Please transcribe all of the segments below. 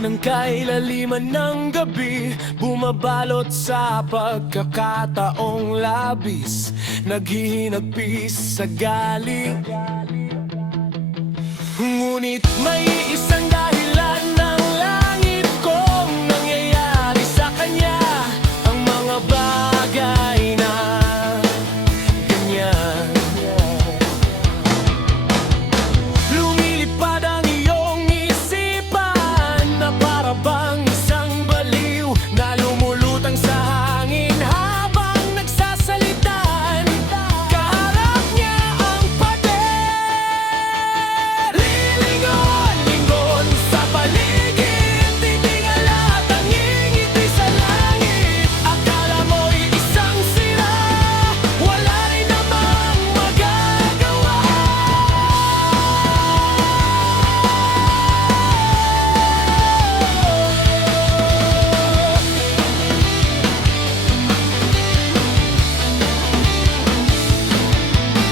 ng kailaliman ng gabi, bumabalot sa pagkakataong labis, naghihinagpis sa galing. Ngunit may isang dahilan ng langit kong nangyayari sa kanya, ang mga bagay na ganyan. Lumilipad ang iyong isipan na para bang isang baliw na lumulutang sa hangin habang nagsasalitan. Kaharap niya ang pader, lilingon-lingon sa paligid, titingala at nangingiti sa langit. Akala mo'y isang sira, wala rin namang magagawa.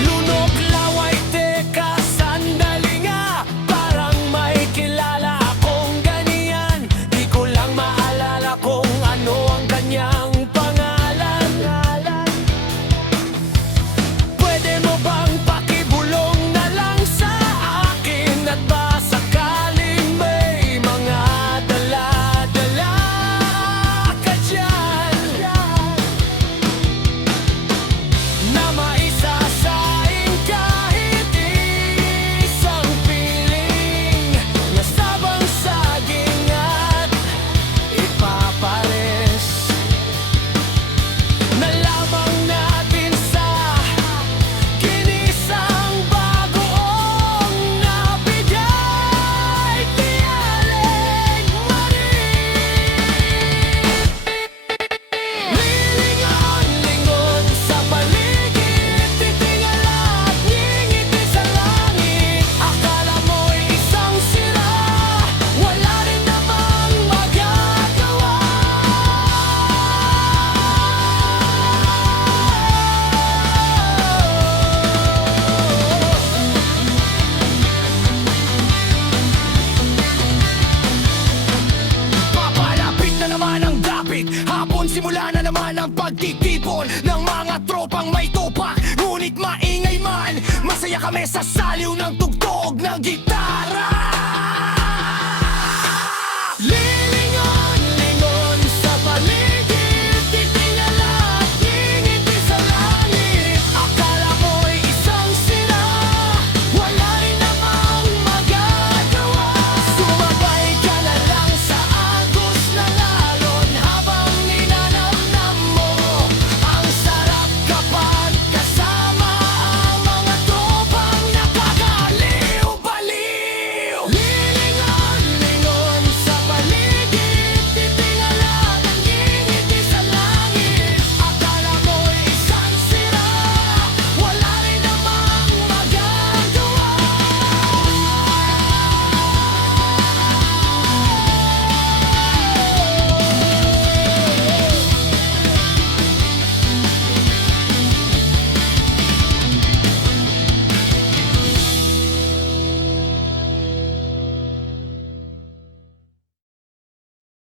Lunok laway, teka, sandali nga, parang may kilala akong ganyan. Di ko lang maalala kung ano ang kanyang pangalan. Pwede mo bang pakibulong na lang sa akin, at ba sakaling may mga dala-dala ka dyan na maisasaing kahit isang piling na sabang saging at ipapares na lamang natin sa kinisang bagoong nabigay ni Aling Marie. Lilingon-lingon sa paligid, titingala at ngingiti sa langit. Akala mo'y isang sira, wala rin namang magagawa. Papalapit na naman ang dapit hapon, simula na naman ang pagtitipon ng mga tropang may tupak. Ngunit maingay man, masaya kami sa saliw ng tugtog ng gitara.